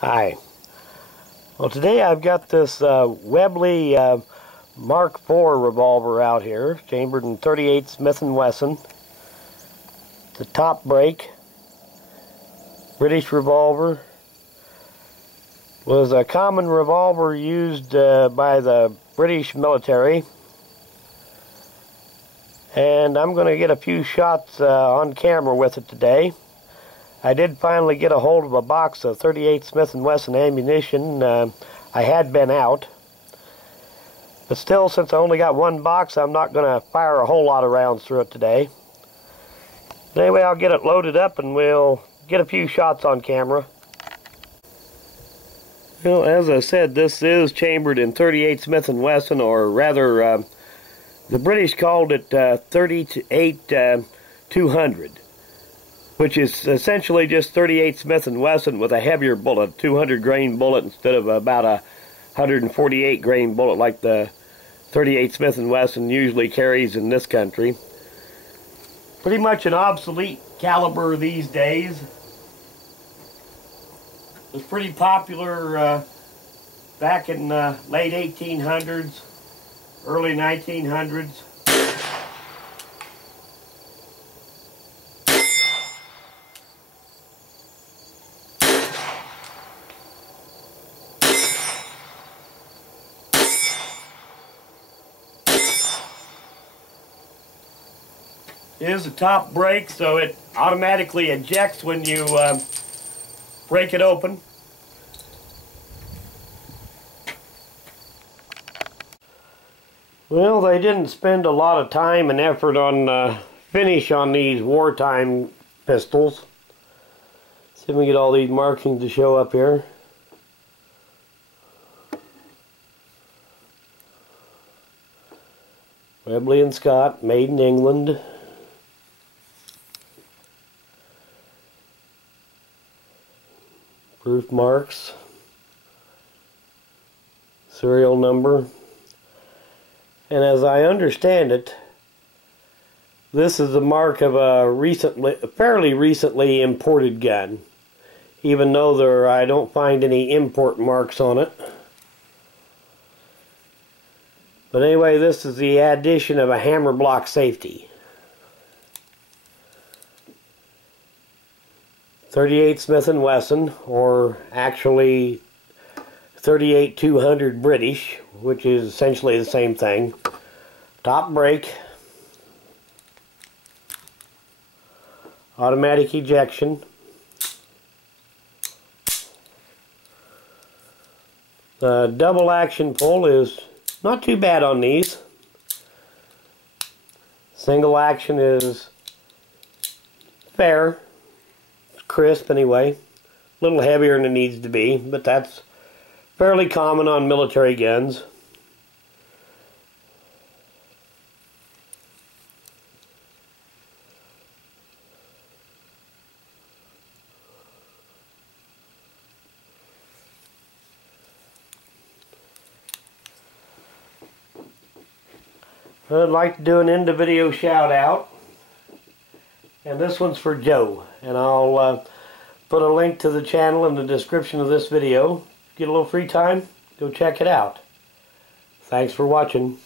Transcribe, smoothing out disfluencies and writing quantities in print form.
Hi. Well, today I've got this Webley Mark IV revolver out here, chambered in .38 Smith & Wesson. The top break, British revolver, was a common revolver used by the British military. And I'm going to get a few shots on camera with it today. I did finally get a hold of a box of .38 Smith & Wesson ammunition. I had been out. But still, since I only got one box, I'm not going to fire a whole lot of rounds through it today. But anyway, I'll get it loaded up and we'll get a few shots on camera. Well, as I said, this is chambered in .38 Smith & Wesson, or rather, the British called it .38 200. Which is essentially just .38 Smith & Wesson with a heavier bullet, 200 grain bullet instead of about a 148 grain bullet like the .38 Smith & Wesson usually carries in this country. Pretty much an obsolete caliber these days. It was pretty popular back in late 1800s, early 1900s. It is a top break, so it automatically ejects when you break it open. Well, they didn't spend a lot of time and effort on finish on these wartime pistols. See if we can get all these markings to show up here. Webley Scott, made in England. Proof marks, serial number, and as I understand it, this is the mark of a fairly recently imported gun, even though I don't find any import marks on it. But anyway, this is the addition of a hammer block safety. .38 Smith & Wesson, or actually .38 200 British, which is essentially the same thing. Top break, automatic ejection, the double action pull is not too bad on these. Single action is fair. Crisp anyway, a little heavier than it needs to be, but that's fairly common on military guns. I'd like to do an end of video shout out. And this one's for Joe, and I'll put a link to the channel in the description of this video. Get a little free time, go check it out. Thanks for watching.